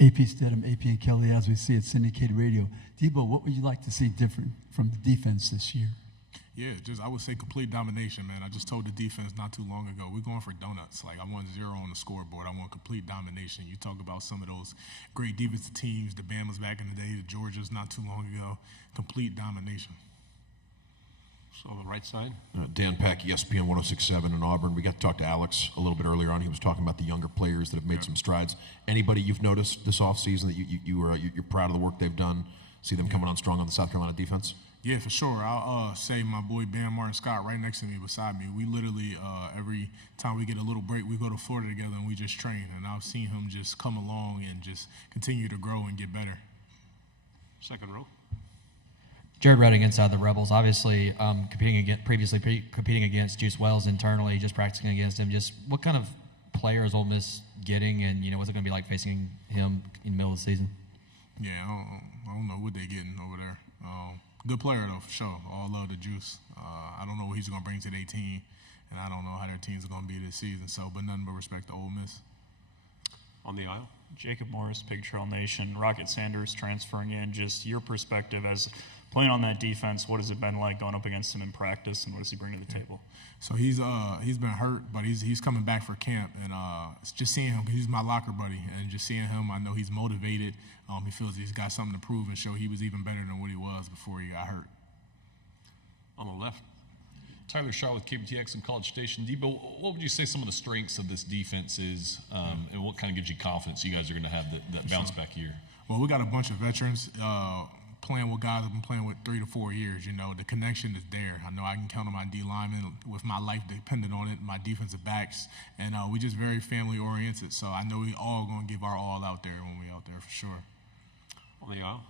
AP Stedham, AP and Kelly, as we see at syndicated radio. Debo, what would you like to see different from the defense this year? Yeah, I would say complete domination, man. I just told the defense not too long ago, we're going for donuts. Like, I want 0 on the scoreboard. I want complete domination. You talk about some of those great defensive teams, the Bamas back in the day, the Georgias not too long ago. Complete domination. So on the right side? Dan Pack, ESPN 106.7 in Auburn. We got to talk to Alex a little bit earlier on. He was talking about the younger players that have made some strides. Anybody you've noticed this offseason that you're proud of the work they've done, see them coming on strong on the South Carolina defense? Yeah, for sure. I'll say my boy Bam Martin Scott right next to me, beside me. We literally, every time we get a little break, we go to Florida together and we just train. And I've seen him just come along and just continue to grow and get better. Second row. Jared Redding inside the Rebels, obviously competing against Juice Wells internally, just practicing against him. Just what kind of player is Ole Miss getting, and what's it going to be like facing him in the middle of the season? Yeah, I don't know what they're getting over there. Good player though, for sure. All love to Juice. I don't know what he's going to bring to their team, and I don't know how their team's going to be this season. So, but nothing but respect to Ole Miss. On the aisle. Jacob Morris, Pig Trail Nation. Rocket Sanders transferring in. Just your perspective as playing on that defense, what has it been like going up against him in practice, and what does he bring to the table? So he's been hurt, but he's coming back for camp, and just seeing him, 'cause he's my locker buddy, and just seeing him, I know he's motivated. He feels he's got something to prove and show he was even better than what he was before he got hurt. On the left. Tyler Shaw with KBTX and College Station. Debo, what would you say some of the strengths of this defense is, and what kind of gives you confidence you guys are going to have that bounce back year? Well, we got a bunch of veterans playing with guys I've been playing with 3 to 4 years. The connection is there. I know I can count on my D linemen with my life dependent on it, my defensive backs, and we just very family oriented. So I know we all going to give our all out there when we out there for sure. On the aisle.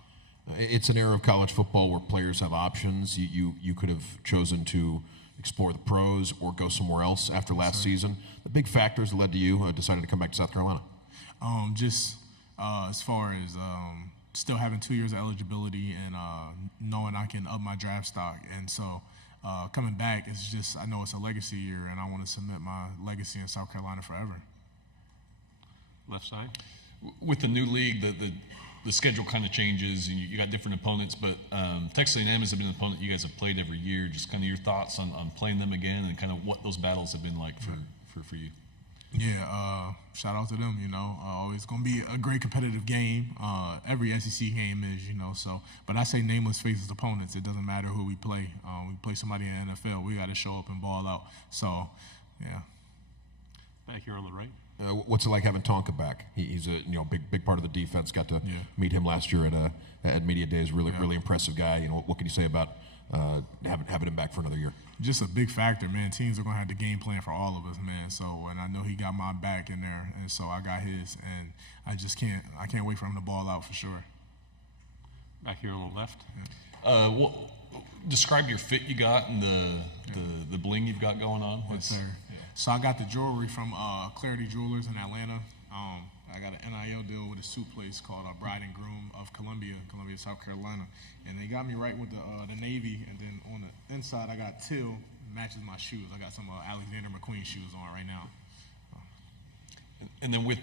It's an era of college football where players have options. You could have chosen to explore the pros or go somewhere else after last season. The big factors that led to you deciding to come back to South Carolina? As far as still having 2 years of eligibility and knowing I can up my draft stock. And so coming back, it's just, I know it's a legacy year, and I want to cement my legacy in South Carolina forever. Left side. With the new league, the schedule kind of changes, and you got different opponents, but Texas A&M has been an opponent you guys have played every year. Just kind of your thoughts on playing them again and kind of what those battles have been like for you. Yeah, shout out to them, always going to be a great competitive game. Every SEC game is, so, but I say nameless faceless opponents. It doesn't matter who we play. We play somebody in the NFL, we got to show up and ball out. So, yeah. Back here on the right. What's it like having Tonka back? He's a big part of the defense. Got to meet him last year at Media Days. Really impressive guy. What can you say about having him back for another year? Just a big factor, man. Teams are gonna have the game plan for all of us, man. So, and I know he got my back in there, and so I got his, and I can't wait for him to ball out for sure. Back here on the left. Describe your fit you got and the bling you've got going on. Yes, sir. So I got the jewelry from Clarity Jewelers in Atlanta. I got an NIL deal with a suit place called Bride and Groom of Columbia, South Carolina. And they got me right with the Navy. And then on the inside, I got teal, matches my shoes. I got some Alexander McQueen shoes on right now. And then with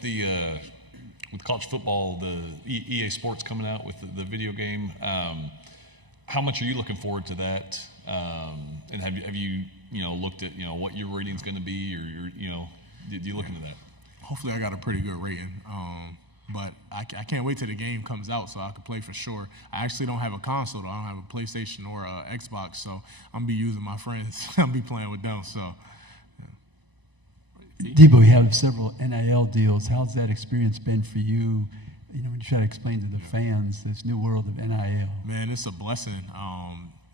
college football, the EA Sports coming out with the video game, how much are you looking forward to that? And have you looked at what your rating's going to be, or do you look into that? Hopefully I got a pretty good rating, but I can't wait till the game comes out so I can play for sure. I actually don't have a console, though. I don't have a PlayStation or a Xbox, so I'm be using my friends. I'll be playing with them. So, yeah. Debo, you have several NIL deals. How's that experience been for you? When you try to explain to the fans this new world of NIL. Man, it's a blessing.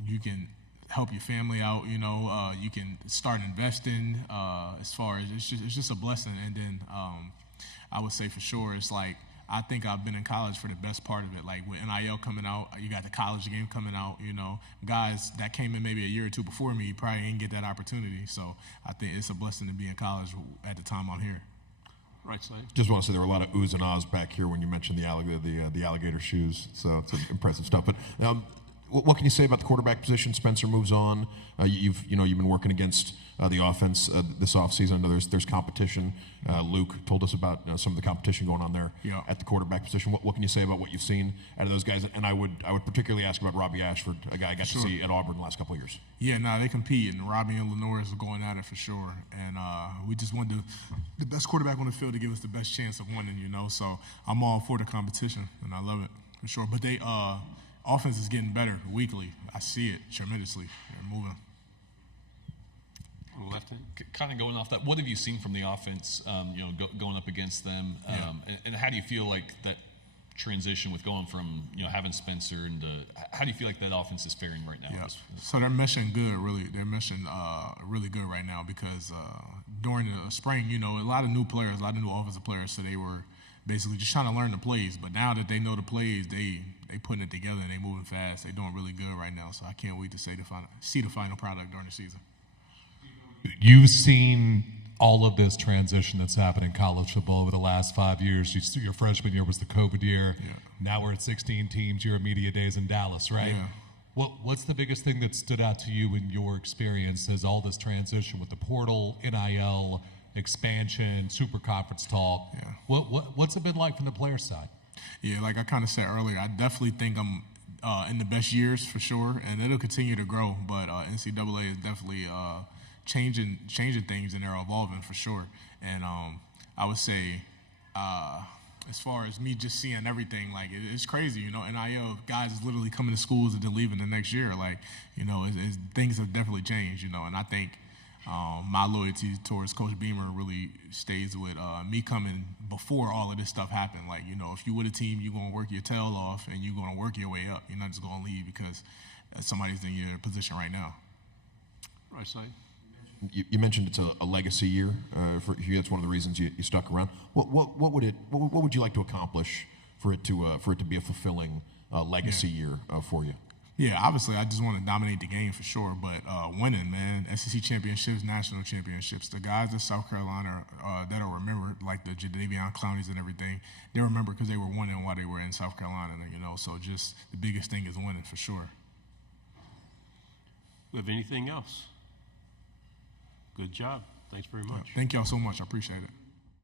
You can help your family out, you can start investing as far as it's just a blessing. And then I would say for sure it's like I think I've been in college for the best part of it. Like with NIL coming out, you got the college game coming out, guys that came in maybe a year or two before me probably didn't get that opportunity. So I think it's a blessing to be in college at the time I'm here. Right side. Just want to say there were a lot of oohs and ahs back here when you mentioned the alligator shoes. So it's impressive stuff. But What can you say about the quarterback position? Spencer moves on. You've been working against the offense this offseason. I know there's competition. Luke told us about some of the competition going on there at the quarterback position. What can you say about what you've seen out of those guys? And I would particularly ask about Robbie Ashford, a guy I got to see at Auburn the last couple of years. Yeah, no, they compete, and Robbie and Lenore is going at it for sure. And we just want the best quarterback on the field to give us the best chance of winning, So I'm all for the competition, and I love it for sure. But they offense is getting better weekly. I see it tremendously. They're moving. On the left hand, kind of going off that, what have you seen from the offense? Going up against them, and how do you feel like that transition with going from having Spencer and how do you feel like that offense is faring right now? Yeah. So they're meshing good, really. They're meshing really good right now because during the spring, a lot of new players, a lot of new offensive players, so they were basically just trying to learn the plays. But now that they know the plays, they putting it together and they moving fast. They're doing really good right now. So I can't wait to see the final product during the season. You've seen all of this transition that's happened in college football over the last 5 years. Your freshman year was the COVID year. Yeah. Now we're at 16 teams. You're at media days in Dallas, right? Yeah. What's the biggest thing that stood out to you in your experience as all this transition with the portal, NIL, expansion, super conference talk? Yeah. What's it been like from the player side? Yeah, like I kind of said earlier, I definitely think I'm in the best years for sure, and it'll continue to grow. But NCAA is definitely changing things, and they're evolving for sure. And I would say, as far as me just seeing everything, like it's crazy, NIL guys is literally coming to schools and then leaving the next year. Like, things have definitely changed, and I think my loyalty towards Coach Beamer really stays with me coming before all of this stuff happened. Like, if you with a team, you're going to work your tail off and you're going to work your way up. You're not just going to leave because somebody's in your position right now. Right side. You mentioned it's a legacy year for you. That's one of the reasons you stuck around. What would you like to accomplish for it to be a fulfilling legacy year for you? Yeah, obviously, I just want to dominate the game for sure. But winning, man, SEC championships, national championships. The guys in South Carolina that'll remember, like the Jadeveon Clowneys and everything, they remember because they were winning while they were in South Carolina. So just the biggest thing is winning for sure. Have anything else? Good job. Thanks very much. Thank y'all so much. I appreciate it.